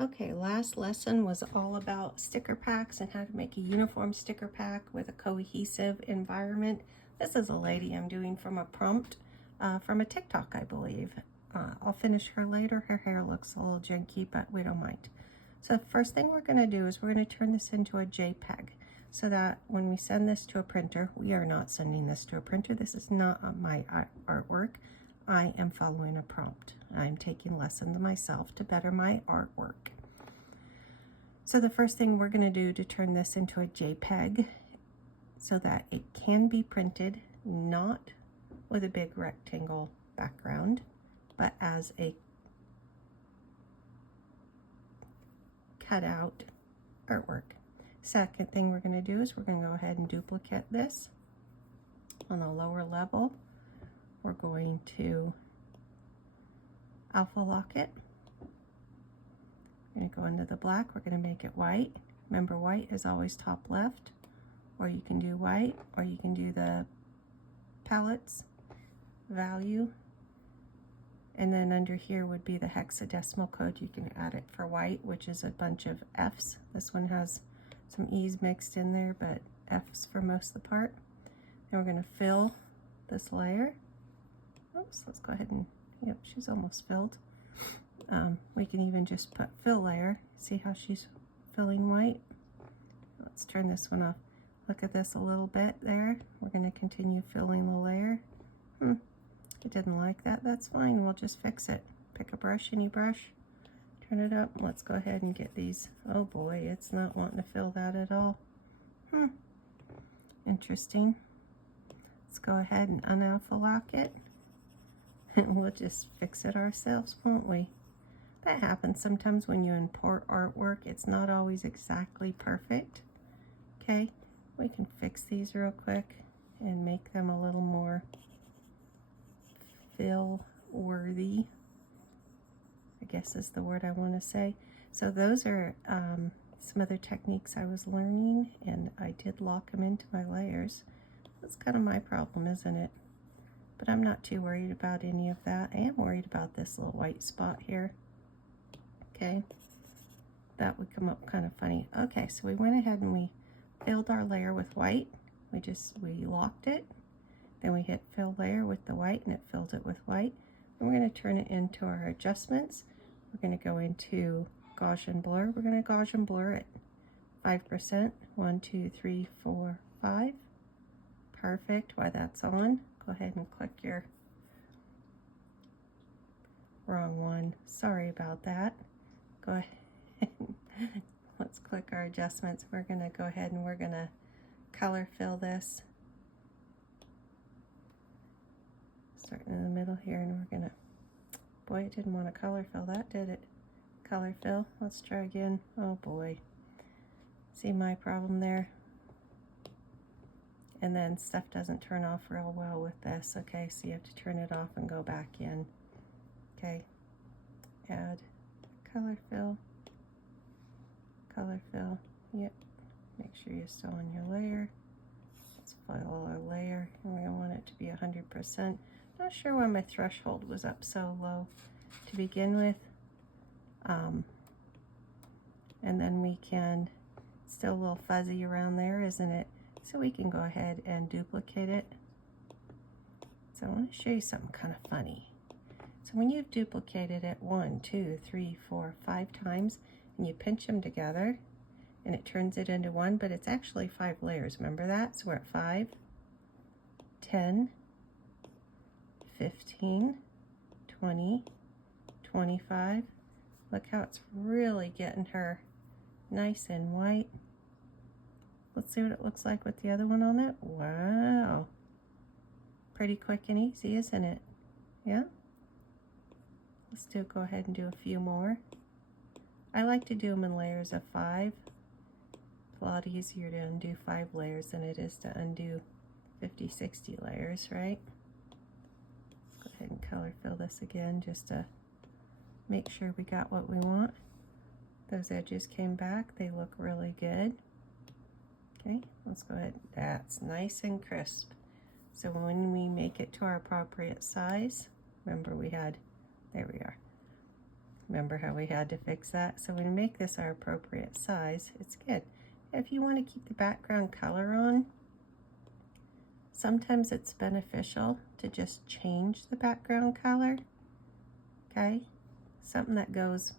Okay, last lesson was all about sticker packs and how to make a uniform sticker pack with a cohesive environment. This is a lady I'm doing from a prompt from a TikTok, I believe. I'll finish her later. Her hair looks a little janky, but we don't mind. So the first thing we're going to do is we're going to turn this into a JPEG so that when we send this to a printer, we are not sending this to a printer. This is not my artwork. I am following a prompt. I'm taking lessons myself to better my artwork. So the first thing we're going to do to turn this into a JPEG so that it can be printed not with a big rectangle background, but as a cutout artwork. Second thing we're going to do is we're going to go ahead and duplicate this on the lower level. We're going to alpha lock it. We're going to go into the black. We're going to make it white. Remember, white is always top left, or you can do white, or you can do the palettes value. And then under here would be the hexadecimal code. You can add it for white, which is a bunch of F's. This one has some E's mixed in there, but F's for most of the part. Then we're going to fill this layer. Oops, let's go ahead and, yep, she's almost filled. We can even just put fill layer. See how she's filling white? Let's turn this one off. Look at this a little bit there. We're going to continue filling the layer. It didn't like that. That's fine. We'll just fix it. Pick a brush, any brush. Turn it up. Let's go ahead and get these. Oh boy, it's not wanting to fill that at all. Interesting. Let's go ahead and unalpha lock it. And we'll just fix it ourselves, won't we? That happens sometimes when you import artwork. It's not always exactly perfect. Okay, we can fix these real quick and make them a little more fill worthy, I guess is the word I want to say. So those are some other techniques I was learning, and I did lock them into my layers. That's kind of my problem, isn't it? But I'm not too worried about any of that. I am worried about this little white spot here. Okay, that would come up kind of funny. Okay, so we went ahead and we filled our layer with white. We locked it. Then we hit fill layer with the white, and it filled it with white. And we're going to turn it into our adjustments. We're going to go into Gaussian blur. We're going to Gaussian blur it 5%. 1, 2, 3, 4, 5. Perfect. While that's on, go ahead and click your wrong one. Sorry about that. Go ahead. Let's click our adjustments. We're going to go ahead and we're going to color fill this. Starting in the middle here, and we're going to, boy, it didn't want to color fill that, did it? Color fill. Let's try again. Oh boy. See my problem there? And then stuff doesn't turn off real well with this. Okay, so you have to turn it off and go back in. Okay, add color fill, yep, make sure you're still on your layer. Let's file our layer, and we want it to be 100%. Not sure why my threshold was up so low to begin with. And then we can, still a little fuzzy around there, isn't it? So we can go ahead and duplicate it. So I want to show you something kind of funny. So when you've duplicated it 1, 2, 3, 4, 5 times, and you pinch them together, and it turns it into one, but it's actually 5 layers. Remember that? So we're at 5, 10, 15, 20, 25. Look how it's really getting her nice and white. Let's see what it looks like with the other one on it. Wow. Pretty quick and easy, isn't it? Yeah? Let's go ahead and do a few more. I like to do them in layers of 5. It's a lot easier to undo 5 layers than it is to undo 50, 60 layers, right? Go ahead and color fill this again just to make sure we got what we want. Those edges came back. They look really good. Okay, let's go ahead. That's nice and crisp. So when we make it to our appropriate size, remember we had, there we are. Remember how we had to fix that? So we make this our appropriate size. It's good. If you want to keep the background color on, sometimes it's beneficial to just change the background color. Okay? Something that goes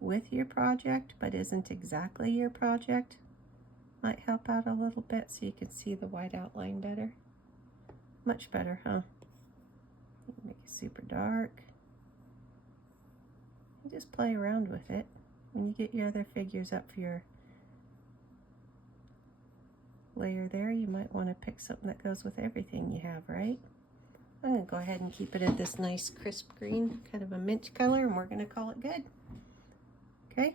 with your project but isn't exactly your project might help out a little bit so you can see the white outline better. Much better, huh? Make it super dark. You just play around with it. When you get your other figures up for your layer there, you might want to pick something that goes with everything you have, right? I'm going to go ahead and keep it at this nice crisp green, kind of a mint color, and we're going to call it good. Okay,